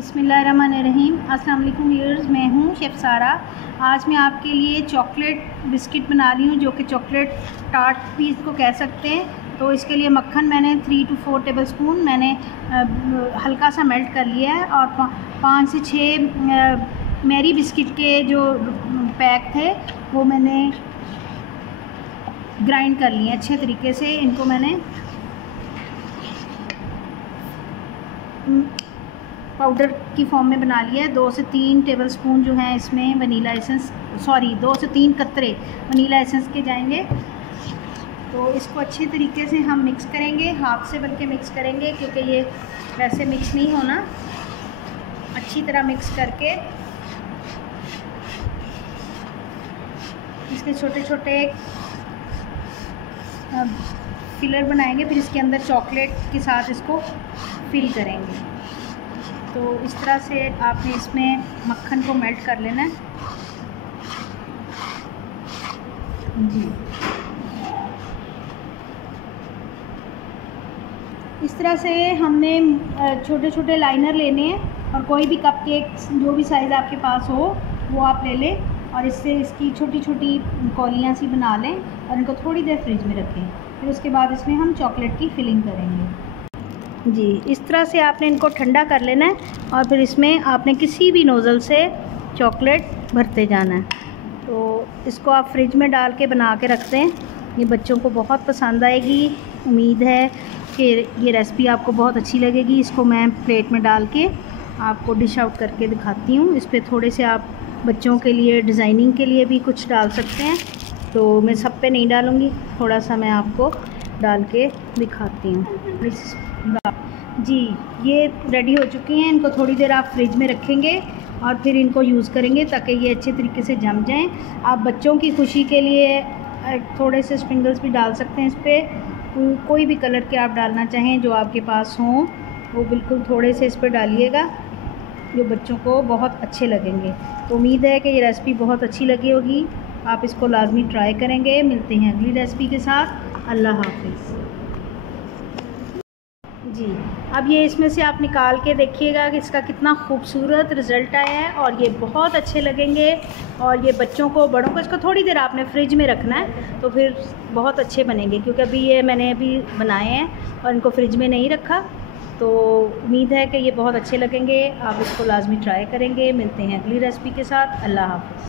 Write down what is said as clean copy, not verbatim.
बिस्मिल्लाहिर्रहमानिर्रहीम। अस्सलाम वालेकुम व्यूअर्स, मैं हूँ शेफ़ सारा। आज मैं आपके लिए चॉकलेट बिस्किट बना रही हूँ, जो कि चॉकलेट टार्ट भी इसको कह सकते हैं। तो इसके लिए मक्खन मैंने 3 to 4 टेबलस्पून मैंने हल्का सा मेल्ट कर लिया है, और 5 से 6 मैरी बिस्किट के जो पैक थे वो मैंने ग्राइंड कर लिए अच्छे तरीके से। इनको मैंने पाउडर की फॉर्म में बना लिया है। 2 से 3 टेबलस्पून जो है इसमें वनीला एसेंस, 2 से 3 कतरे वनीला एसेंस के जाएंगे। तो इसको अच्छे तरीके से हम मिक्स करेंगे, हाथ से बल्कि मिक्स करेंगे, क्योंकि ये वैसे मिक्स नहीं होना। अच्छी तरह मिक्स करके इसके छोटे छोटे फिलर बनाएंगे, फिर इसके अंदर चॉकलेट के साथ इसको फिल करेंगे। तो इस तरह से आपने इसमें मक्खन को मेल्ट कर लेना है जी। इस तरह से हमने छोटे छोटे लाइनर लेने हैं, और कोई भी कप केक जो भी साइज़ आपके पास हो वो आप ले लें, और इससे इसकी छोटी छोटी कौलियाँ सी बना लें और इनको थोड़ी देर फ्रिज में रखें। फिर उसके बाद इसमें हम चॉकलेट की फिलिंग करेंगे जी। इस तरह से आपने इनको ठंडा कर लेना है, और फिर इसमें आपने किसी भी नोज़ल से चॉकलेट भरते जाना है। तो इसको आप फ्रिज में डाल के बना के रखते हैं, ये बच्चों को बहुत पसंद आएगी। उम्मीद है कि ये रेसिपी आपको बहुत अच्छी लगेगी। इसको मैं प्लेट में डाल के आपको डिश आउट करके दिखाती हूँ। इस पर थोड़े से आप बच्चों के लिए डिज़ाइनिंग के लिए भी कुछ डाल सकते हैं, तो मैं सब पे नहीं डालूँगी, थोड़ा सा मैं आपको डाल के दिखाती हूँ जी। ये रेडी हो चुकी हैं। इनको थोड़ी देर आप फ्रिज में रखेंगे और फिर इनको यूज़ करेंगे ताकि ये अच्छे तरीके से जम जाएं। आप बच्चों की खुशी के लिए थोड़े से स्प्रिंगल्स भी डाल सकते हैं इस पर। कोई भी कलर के आप डालना चाहें जो आपके पास हों, वो बिल्कुल थोड़े से इस पर डालिएगा, जो बच्चों को बहुत अच्छे लगेंगे। तो उम्मीद है कि ये रेसिपी बहुत अच्छी लगी होगी। आप इसको लाजमी ट्राई करेंगे। मिलते हैं अगली रेसिपी के साथ। अल्लाह हाफिज़ जी। अब ये इसमें से आप निकाल के देखिएगा कि इसका कितना खूबसूरत रिज़ल्ट आया है, और ये बहुत अच्छे लगेंगे। और ये बच्चों को, बड़ों को, इसको थोड़ी देर आपने फ्रिज में रखना है, तो फिर बहुत अच्छे बनेंगे। क्योंकि अभी ये मैंने बनाए हैं और इनको फ्रिज में नहीं रखा, तो उम्मीद है कि ये बहुत अच्छे लगेंगे। आप इसको लाजमी ट्राई करेंगे। मिलते हैं अगली रेसिपी के साथ। अल्लाह हाफ़िज़।